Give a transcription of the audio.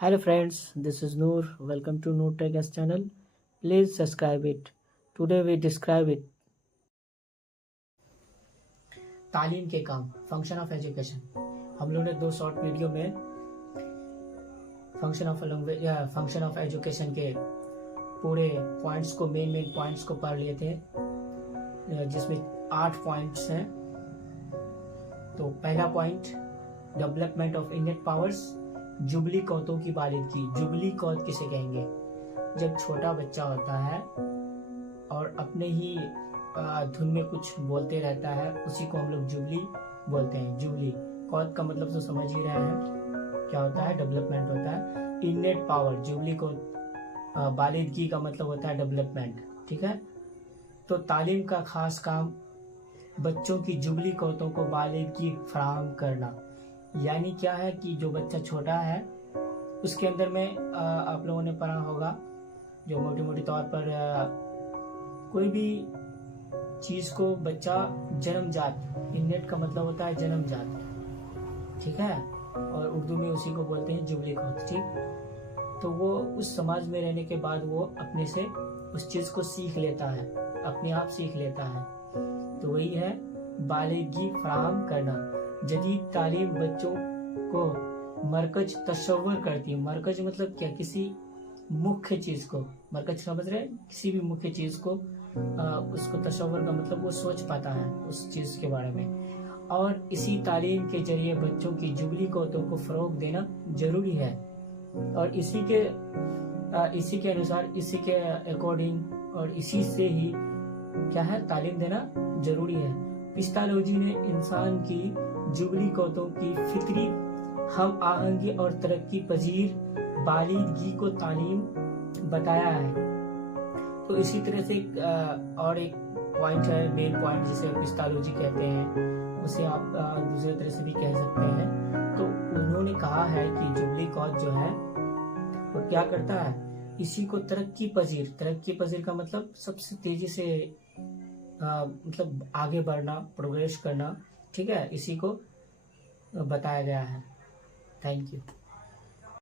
Hello friends, this is Noor. Welcome to Noor Tech channel. Please subscribe it. Today we describe it. तालीम के काम, function of education. हम लोग ने 2 short video में function of education के पूरे पॉइंट्स को मेन पॉइंट्स को पढ़ लिए थे, जिसमें 8 पॉइंट्स हैं। तो पहला point, development of innate powers, जुबली कौतों की बालिदगी। जुबली कौत किसे कहेंगे? जब छोटा बच्चा होता है और अपने ही धुन में कुछ बोलते रहता है, उसी को हम लोग जुबली बोलते हैं। जुबली कौत का मतलब तो समझ ही रहे हैं क्या होता है, डेवलपमेंट होता है। इनेट पावर, जुबली कौत, बालिदगी का मतलब होता है डेवलपमेंट। ठीक है, तो तालीम का खास काम बच्चों की जुबली कौतों को बालिदगी फराहम करना। यानी क्या है कि जो बच्चा छोटा है उसके अंदर में आप लोगों ने पढ़ा होगा, जो मोटी मोटी तौर पर कोई भी चीज को बच्चा जन्मजात, इनेट का मतलब होता है जन्मजात, ठीक है, और उर्दू में उसी को बोलते हैं जुबली कौत। ठीक, तो वो उस समाज में रहने के बाद वो अपने से उस चीज को सीख लेता है, अपने आप सीख लेता है। तो वही है बालिदगी फराहम करना। जदीद तालीम बच्चों को मरकज तस्वुर करती है। मरकज मतलब क्या? किसी मुख्य चीज को, मरकज समझ रहे हैं, किसी भी मुख्य चीज को उसको तस्वुर का मतलब वो सोच पाता है उस चीज के बारे में। और इसी तालीम के जरिए बच्चों की जुबली कौतों को फरोग देना जरूरी है। और इसी के अनुसार, इसी के अकॉर्डिंग और इसी से ही क्या है, तालीम देना जरूरी है। पिस्तालोजी ने इंसान की जुबली कौतों की फितरी हम आहंगी और तरक्की पजीर बालिदगी को तालीम बताया है। तो इसी तरह से और एक पॉइंट है, मेन पॉइंट जिसे पिस्तालोजी कहते हैं, उसे आप दूसरे तरह से भी कह सकते हैं। तो उन्होंने कहा है कि जुबली कौत जो है वो क्या करता है, इसी को तरक्की पजीर का मतलब सबसे तेजी से मतलब आगे बढ़ना, प्रोग्रेस करना, ठीक है, इसी को बताया गया है। Thank you.